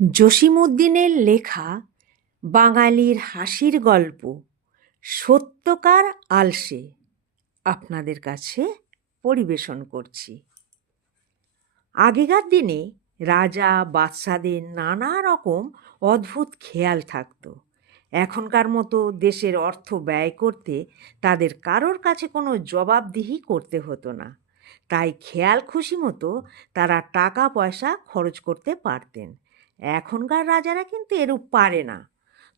জসীমউদ্দীনের লেখা বাঙালির হাসির গল্প সত্যকার আলসে আপনাদের কাছে পরিবেশন করছি। আগেকার দিনে রাজা বাদশাদের নানা রকম অদ্ভুত খেয়াল থাকতো। এখনকার মতো দেশের অর্থ ব্যয় করতে তাদের কারোর কাছে কোনো জবাবদিহি করতে হতো না, তাই খেয়াল খুশি মতো তারা টাকা পয়সা খরচ করতে পারতেন। এখনকার রাজারা কিন্তু এরূপ পারে না।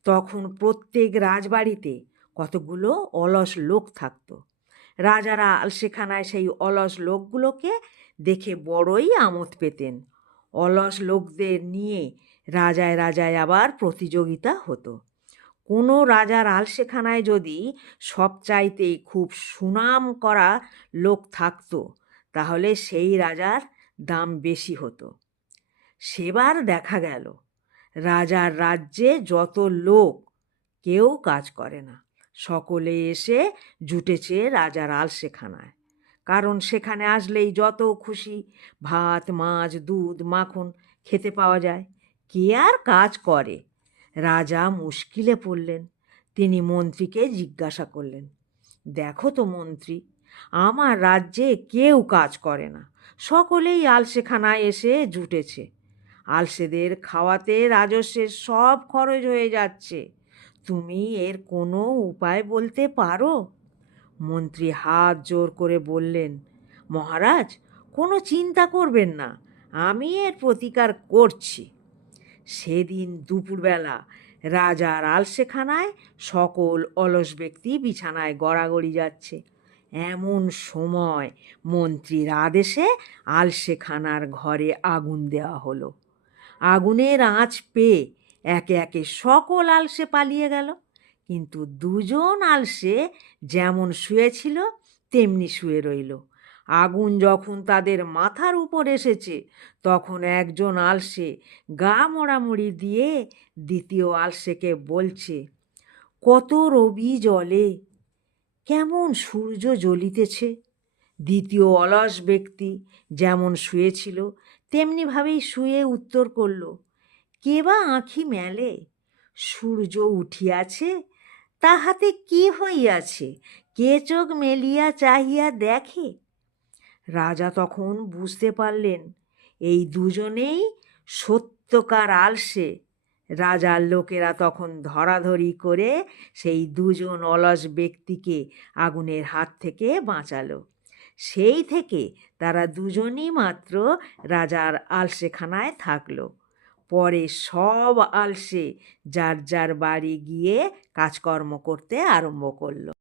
তখন প্রত্যেক রাজবাড়িতে কতগুলো অলস লোক থাকতো। রাজারা আলসেখানায় সেই অলস লোকগুলোকে দেখে বড়ই আমোদ পেতেন। অলস লোকদের নিয়ে রাজায় রাজায় আবার প্রতিযোগিতা হতো। কোনো রাজার আলসেখানায় যদি সবচাইতে খুব সুনাম করা লোক থাকতো, তাহলে সেই রাজার দাম বেশি হতো। সেবার দেখা গেল রাজার রাজ্যে যত লোক কেউ কাজ করে না, সকলে এসে জুটেছে রাজার আলসেখানায়। কারণ সেখানে আসলেই যত খুশি ভাত মাছ দুধ মাখন খেতে পাওয়া যায়। কে আর কাজ করে? রাজা মুশকিলে পড়লেন। তিনি মন্ত্রীকে জিজ্ঞাসা করলেন, দেখো তো মন্ত্রী, আমার রাজ্যে কেউ কাজ করে না, সকলেই আলসেখানায় এসে জুটেছে। আলসেদের খাওয়াতে রাজস্বের সব খরচ হয়ে যাচ্ছে। তুমি এর কোনো উপায় বলতে পারো? মন্ত্রী হাত জোর করে বললেন, মহারাজ, কোনো চিন্তা করবেন না, আমি এর প্রতিকার করছি। সেদিন দুপুরবেলা রাজার আলসেখানায় সকল অলস ব্যক্তি বিছানায় গড়াগড়ি যাচ্ছে। এমন সময় মন্ত্রীর আদেশে আলসেখানার ঘরে আগুন দেওয়া হলো। আগুনের আঁচ পেয়ে একে একে সকল আলসে পালিয়ে গেল, কিন্তু দুজন আলসে যেমন শুয়েছিল তেমনি শুয়ে রইল। আগুন যখন তাদের মাথার উপর এসেছে, তখন একজন আলসে গা মোড়ামুড়ি দিয়ে দ্বিতীয় আলসেকে বলছে, কত রবি জলে, কেমন সূর্য জ্বলিতেছে। দ্বিতীয় অলস ব্যক্তি যেমন শুয়েছিল তেমনিভাবেই শুয়ে উত্তর করল, কে বা আঁখি মেলে, সূর্য উঠিয়াছে, তাহাতে কি হইয়াছে, কে চোখ মেলিয়া চাহিয়া দেখে। রাজা তখন বুঝতে পারলেন এই দুজনেই সত্যকার আলসে। রাজার লোকেরা তখন ধরাধরি করে সেই দুজন অলস ব্যক্তিকে আগুনের হাত থেকে বাঁচালো। সেই থেকে তারা দুজনই মাত্র রাজার আলসেখানায় থাকলো। পরে সব আলসে যার যার বাড়ি গিয়ে কাজকর্ম করতে আরম্ভ করলো।